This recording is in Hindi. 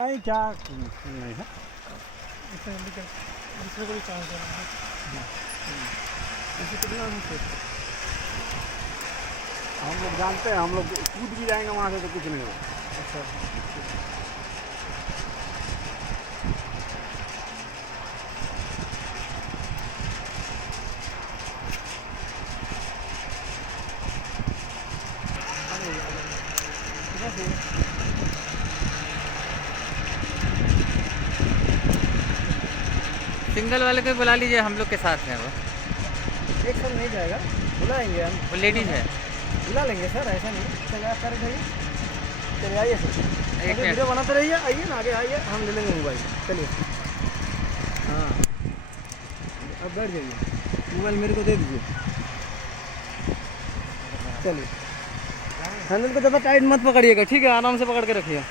नहीं क्या नहीं है दूसरे को भी चांस देना है। ऐसे कितना हम लोग जानते हैं, हम लोग कूद भी जाएंगे वहाँ से तो कुछ नहीं होगा। अच्छा सिंगल वाले को बुला लीजिए, हम लोग के साथ हैं वो। एक साथ नहीं जाएगा, बुलाएंगे हम। वो लेडीज है। बुला लेंगे सर, ऐसा नहीं। चलिए आप कर भाई, चलिए आइए सर, एक मिनट। वीडियो बनाते रहिए। आइए ना, आगे आइए, हम ले लेंगे मोबाइल। चलिए हाँ, अब बैठ जाइए, मोबाइल मेरे को दे दीजिए। चलिए, हैंडल को ज़्यादा टाइट मत पकड़िएगा, ठीक है? आराम से पकड़ के रखिए।